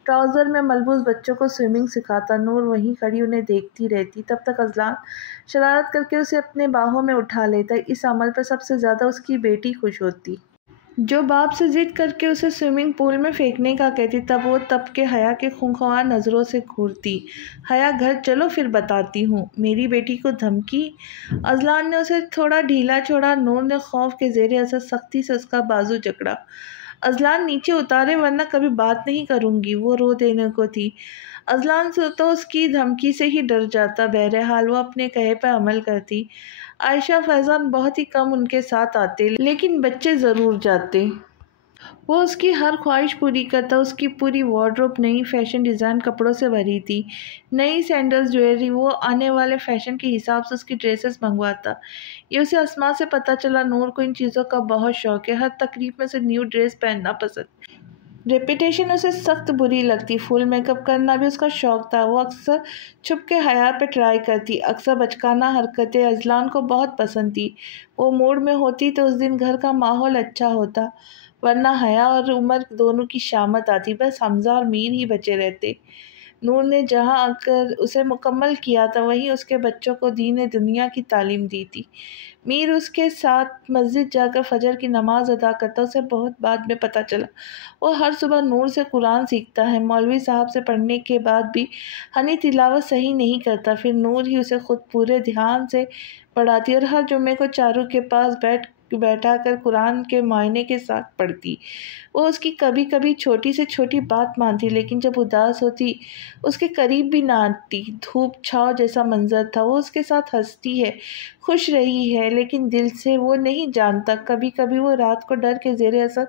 ٹراؤزر میں ملبوس بچوں کو سوئمنگ سکھاتا، نور وہیں کھڑی انہیں دیکھتی رہتی۔ تب تک اذلان شرارت کر کے اسے اپنے باہوں میں اٹھا لیتا، اس عمل پر سب سے زیادہ اس کی بیٹی خوش ہوتی، جو باپ سے ضد کر کے اسے سوئمنگ پول میں پھینکنے کا کہتی۔ تب وہ تب کے حیا کے خونخوار نظروں سے گھورتی۔ حیا گھر چلو پھر بتاتی ہوں۔ میری بیٹی کو دھمکی! اذلان نے اسے تھوڑا ڈھیلا چھوڑا، نور نے خوف کے زیر اثر سختی سے اس کا بازو جکڑا۔ اذلان نیچے اتارے ورنہ کبھی بات نہیں کروں گی، وہ رو دینے کو تھی۔ اذلان تو اس کی دھمکی سے ہی ڈر جاتا، بہرحال وہ اپنے کہے پر عمل کرتی۔ عائشہ فیضان بہت ہی کم ان کے ساتھ آتے، لیکن بچے ضرور جاتے۔ وہ اس کی ہر خواہش پوری کرتا، اس کی پوری وارڈروب نئی فیشن ڈیزائن کپڑوں سے بھری تھی، نئی سینڈلز، جویلری، وہ آنے والے فیشن کے حساب سے اس کی ڈریسز منگواتا۔ یہ اسے اسما سے پتہ چلا، نور کو ان چیزوں کا بہت شوق ہے، ہر تقریب میں اسے نیو ڈریس پہننا پسند۔ ریپیٹیشن اسے سخت بری لگتی، فل میک اپ کرنا بھی اس کا شوق تھا، وہ اکثر چھپ کے حیا پہ ٹرائی کرتی، اکثر بچکانہ حرکتیں اذلان کو بہت پسند تھی۔ وہ موڈ میں ہوتی تو اس دن گھر کا ماحول اچھا ہوتا، ورنہ حیا اور عمر دونوں کی شامت آتی، بس حمزہ اور میر ہی بچے رہتے۔ نور نے جہاں آ کر اسے مکمل کیا تھا وہیں اس کے بچوں کو دین دنیا کی تعلیم دی تھی۔ میر اس کے ساتھ مسجد جا کر فجر کی نماز ادا کرتا، اسے بہت بعد میں پتہ چلا۔ وہ ہر صبح نور سے قرآن سیکھتا ہے، مولوی صاحب سے پڑھنے کے بعد بھی ہنی تلاوت صحیح نہیں کرتا، پھر نور ہی اسے خود پورے دھیان سے پڑھاتی اور ہر جمعے کو چاروں کے پاس بیٹھا کر قرآن کے معائنے کے ساتھ پڑھتی۔ وہ اس کی کبھی کبھی چھوٹی سے چھوٹی بات مانتی، لیکن جب اداس ہوتی اس کے قریب بھی نہ آتی۔ دھوپ چھاؤں جیسا منظر تھا، وہ اس کے ساتھ ہنستی ہے، خوش رہی ہے، لیکن دل سے وہ نہیں جانتا۔ کبھی کبھی وہ رات کو ڈر کے زیر اثر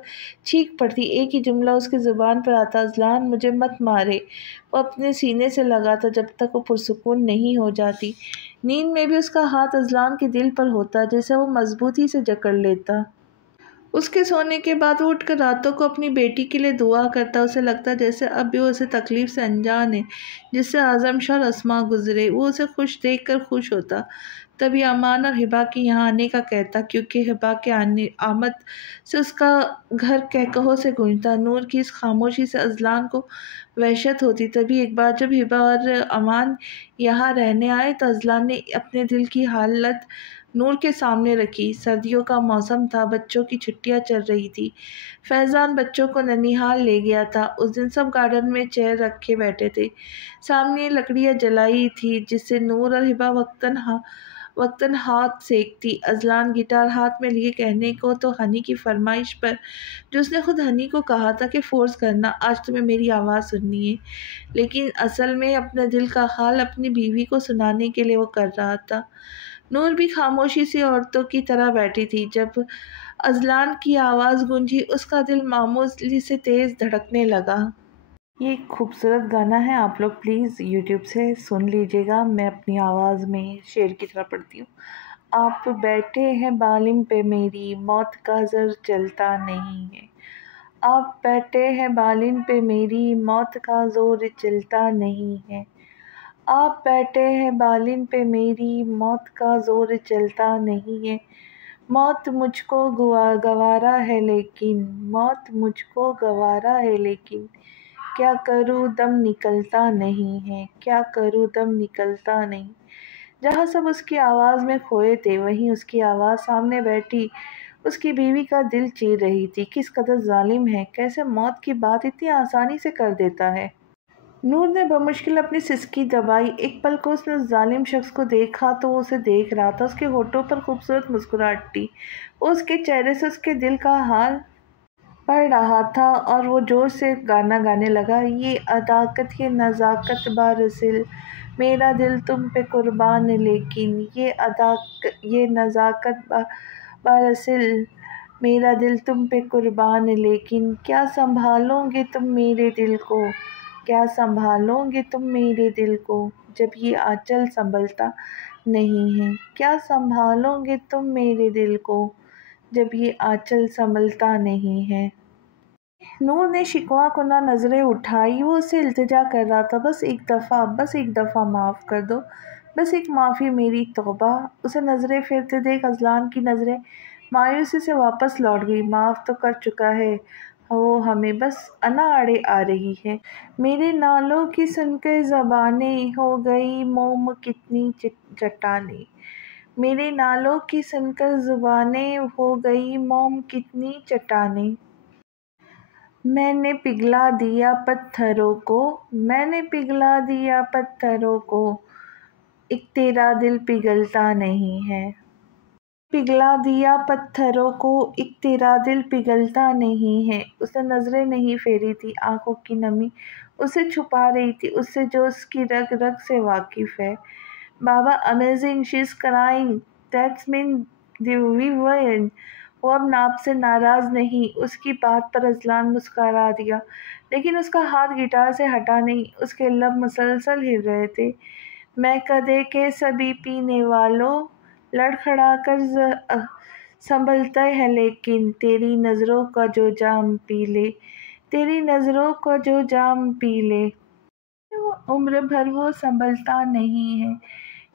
چیخ پڑتی، ایک ہی جملہ اس کی زبان پر آتا، اذلان مجھے مت مارے۔ وہ اپنے سینے سے لگاتا جب تک وہ پرسکون نہیں ہو جاتی۔ نیند میں بھی اس کا ہاتھ اذلان کے دل پر ہوتا، جسے وہ مضبوطی سے جکڑ لیتا۔ اس کے سونے کے بعد وہ اٹھ کر راتوں کو اپنی بیٹی کے لیے دعا کرتا، اسے لگتا جیسے اب بھی وہ اسے تکلیف سے انجان ہے جس سے اعظم شاہ اور اسما گزرے۔ وہ اسے خوش دیکھ کر خوش ہوتا، تبھی امان اور ہبا کے یہاں آنے کا کہتا، کیونکہ ہبا کے آمد سے اس کا گھر کہکہوں سے گونجتا۔ نور کی اس خاموشی سے اذلان کو وحشت ہوتی۔ تبھی ایک بار جب ہبا اور امان یہاں رہنے آئے تو اذلان نے اپنے دل کی حالت نور کے سامنے رکھی۔ سردیوں کا موسم تھا، بچوں کی چھٹیاں چل رہی تھی، فیضان بچوں کو ننیحال لے گیا تھا۔ اس دن سب گارڈن میں چیئر رکھے بیٹھے تھے، سامنے لکڑیاں جلائی تھی جس سے نور اور ہبا وقتاً ہاتھ سینکتی۔ اذلان گٹار ہاتھ میں لیے کہنے کو تو ہنی کی فرمائش پر، جو اس نے خود ہنی کو کہا تھا کہ فورس کرنا، آج تمہیں میری آواز سننی ہے، لیکن اصل میں اپنے دل کا حال اپنی بیوی کو سنانے کے لیے وہ کر رہا تھا۔ نور بھی خاموشی سے عورتوں کی طرح بیٹھی تھی۔ جب اذلان کی آواز گونجی اس کا دل معمولی سے تیز دھڑکنے لگا۔ یہ ایک خوبصورت گانا ہے، آپ لوگ پلیز یوٹیوب سے سن لیجیے گا، میں اپنی آواز میں شعر کی طرح پڑھتی ہوں۔ آپ بیٹھے ہیں بالم پہ میری، موت کا زر چلتا نہیں ہے۔ آپ بیٹھے ہیں بالم پہ میری، موت کا زور چلتا نہیں ہے۔ آپ بیٹھے ہیں بالن پہ میری، موت کا زور چلتا نہیں ہے۔ موت مجھ کو گوارا ہے لیکن، موت مجھ کو گوارا ہے لیکن، کیا کروں دم نکلتا نہیں ہے، کیا کروں دم نکلتا نہیں۔ جہاں سب اس کی آواز میں کھوئے تھے، وہیں اس کی آواز سامنے بیٹھی اس کی بیوی کا دل چیر رہی تھی۔ کس قدر ظالم ہے، کیسے موت کی بات اتنی آسانی سے کر دیتا ہے۔ نور نے بمشکل اپنی سسکی دبائی۔ ایک پل کو اس نے اس ظالم شخص کو دیکھا تو وہ اسے دیکھ رہا تھا، اس کے ہونٹوں پر خوبصورت مسکراہٹ تھی، وہ اس کے چہرے سے اس کے دل کا حال پڑھ رہا تھا اور وہ زور سے گانا گانے لگا، یہ عداقت یہ نزاکت بارسل، میرا دل تم پہ قربان لیکن، یہ نزاکت بارسل، میرا دل تم پہ قربان لیکن، کیا سنبھالو گے تم میرے دل کو، کیا سنبھالو گے تم میرے دل کو، جب یہ آنچل سنبھلتا نہیں ہے، کیا سنبھالو گے تم میرے دل کو، جب یہ آنچل سنبھلتا نہیں ہے۔ نور نے شکوہ کناں نظریں اٹھائی، وہ اسے التجا کر رہا تھا، بس ایک دفعہ، بس ایک دفعہ معاف کر دو، بس ایک معافی، میری توبہ۔ اسے نظریں پھرتے دیکھ اذلان کی نظریں مایوسی سے واپس لوٹ گئی۔ معاف تو کر چکا ہے وہ ہمیں، بس انا اڑے آ رہی ہے۔ میرے نالوں کی سن کر زبانیں ہو گئی موم کتنی چٹانیں، میرے نالوں کی سن کر زبانیں ہو گئی موم کتنی چٹانیں، میں نے پگھلا دیا پتھروں کو، میں نے پگھلا دیا پتھروں کو، ایک تیرا دل پگھلتا نہیں ہے۔ پگھلا دیا پتھروں کو، ایک تیرا دل پگھلتا نہیں ہے۔ اس نے نظریں نہیں پھیری تھی، آنکھوں کی نمی اسے چھپا رہی تھی، اس سے جو اس کی رگ رگ سے واقف ہے۔ بابا amazing, she is crying, that's mean we won. وہ اب آپ سے ناراض نہیں۔ اس کی بات پر اذلان مسکرا دیا، لیکن اس کا ہاتھ گٹار سے ہٹا نہیں، اس کے لب مسلسل ہل رہے تھے۔ میں کدے کے سبھی پینے والوں، لڑکھڑا کر سنبھلتے ہیں لیکن، تیری نظروں کا جو جام پی لے، تیری نظروں کا جو جام پی لے، عمر بھر وہ سنبھلتا نہیں ہے،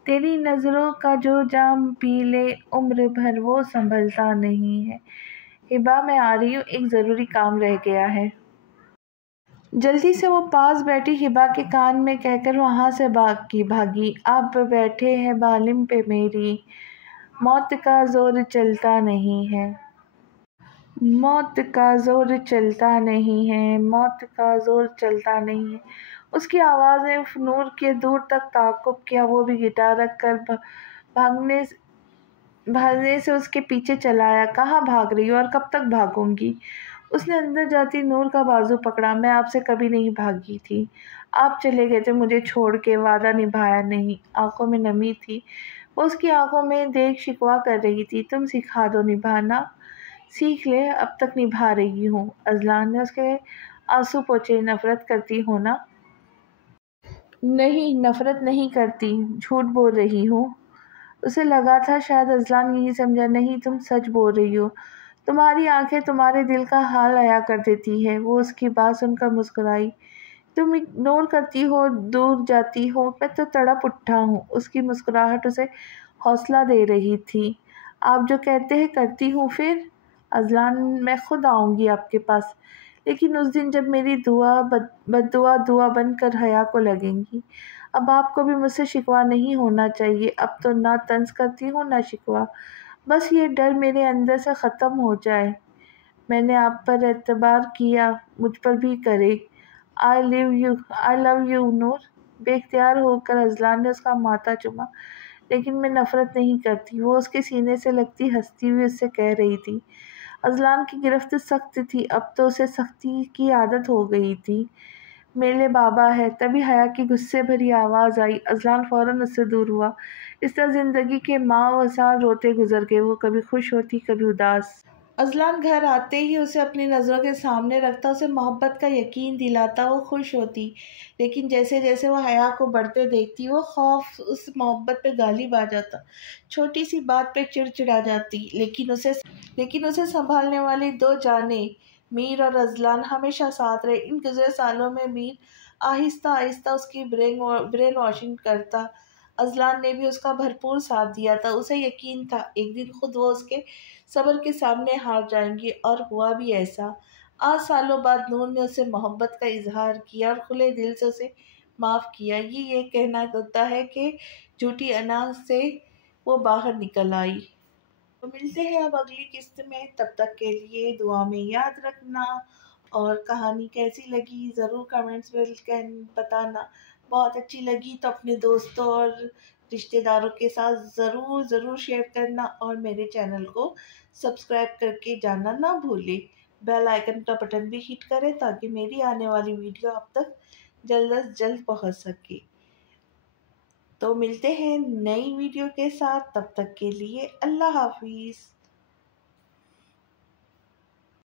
تیری نظروں کا جو جام پی لے، عمر بھر وہ سنبھلتا نہیں ہے۔ ہبا میں آ رہی ہوں، ایک ضروری کام رہ گیا ہے۔ جلدی سے وہ پاس بیٹھی ہبا کے کان میں کہہ کر وہاں سے بھاگی۔ آپ بیٹھے ہیں بالم پہ میری، موت کا زور چلتا نہیں ہے، موت کا زور چلتا نہیں ہے، موت کا زور چلتا نہیں ہے۔ اس کی آواز نے نور کے دور تک تعاقب کیا۔ وہ بھی گٹار رکھ کر بھاگنے سے اس کے پیچھے چلایا۔ کہاں بھاگ رہی ہو اور کب تک بھاگوں گی؟ اس نے اندر جاتی نور کا بازو پکڑا۔ میں آپ سے کبھی نہیں بھاگی تھی، آپ چلے گئے تھے مجھے چھوڑ کے، وعدہ نبھایا نہیں۔ آنکھوں میں نمی تھی، وہ اس کی آنکھوں میں دیکھ شکوہ کر رہی تھی۔ تم سکھا دو نبھانا، سیکھ لے، اب تک نبھا رہی ہوں۔ اذلان نے اس کے آنسو پوچھے۔ نفرت کرتی ہو نا؟ نہیں، نفرت نہیں کرتی، جھوٹ بول رہی ہوں۔ اسے لگا تھا شاید اذلان یہی سمجھا۔ نہیں، تم سچ بول رہی ہو، تمہاری آنکھیں تمہارے دل کا حال عیاں کر دیتی ہے۔ وہ اس کی بات سن کر مسکرائی۔ تم اگنور کرتی ہو، دور جاتی ہو، میں تو تڑپ اٹھا ہوں۔ اس کی مسکراہٹ اسے حوصلہ دے رہی تھی۔ آپ جو کہتے ہیں کرتی ہوں پھر؟ اذلان، میں خود آؤں گی آپ کے پاس، لیکن اس دن جب میری بددعا دعا بن کر حیا کو لگیں گی۔ اب آپ کو بھی مجھ سے شکوہ نہیں ہونا چاہیے۔ اب تو نہ طنز کرتی ہوں نہ شکوہ، بس یہ ڈر میرے اندر سے ختم ہو جائے۔ میں نے آپ پر اعتبار کیا، مجھ پر بھی کرے۔ آئی لو یو نور۔ بے اختیار ہو کر اذلان نے اس کا ماتھا چوما۔ لیکن میں نفرت نہیں کرتی، وہ اس کے سینے سے لگتی ہنستی ہوئی اس سے کہہ رہی تھی۔ اذلان کی گرفت سخت تھی، اب تو اسے سختی کی عادت ہو گئی تھی۔ میلے بابا ہے۔ تبھی حیا کی غصے بھری آواز آئی۔ اذلان فوراً اس سے دور ہوا۔ اس طرح زندگی کے ماہ و سال روتے گزر گئے۔ وہ کبھی خوش ہوتی، کبھی اداس۔ اذلان گھر آتے ہی اسے اپنی نظروں کے سامنے رکھتا، اسے محبت کا یقین دلاتا۔ وہ خوش ہوتی، لیکن جیسے جیسے وہ حیا کو بڑھتے دیکھتی، وہ خوف اس محبت پہ غالب آ جاتا۔ چھوٹی سی بات پہ چڑچڑا جاتی، لیکن اسے سنبھالنے والی دو جانیں، میر اور اذلان، ہمیشہ ساتھ رہے۔ ان گزرے سالوں میں میر آہستہ آہستہ اس کی برین واشنگ کرتا، اذلان نے بھی اس کا بھرپور ساتھ دیا تھا۔ اسے یقین تھا ایک دن خود وہ اس کے صبر کے سامنے ہار جائیں گی، اور ہوا بھی ایسا۔ آج سالوں بعد نور نے اسے محبت کا اظہار کیا اور کھلے دل سے اسے معاف کیا۔ یہ کہنا ہوتا ہے کہ جھوٹی انا سے وہ باہر نکل آئی۔ تو ملتے ہیں اب اگلی قسط میں، تب تک کے لیے دعا میں یاد رکھنا۔ اور کہانی کیسی لگی ضرور کمنٹس میں بتانا۔ بہت اچھی لگی تو اپنے دوستوں اور رشتہ داروں کے ساتھ ضرور شیئر کرنا، اور میرے چینل کو سبسکرائب کر کے جانا نہ بھولے۔ بیل آئیکن کا بٹن بھی ہٹ کریں تاکہ میری آنے والی ویڈیو آپ تک جلد از جلد پہنچ سکے۔ تو ملتے ہیں نئی ویڈیو کے ساتھ، تب تک کے لیے اللہ حافظ۔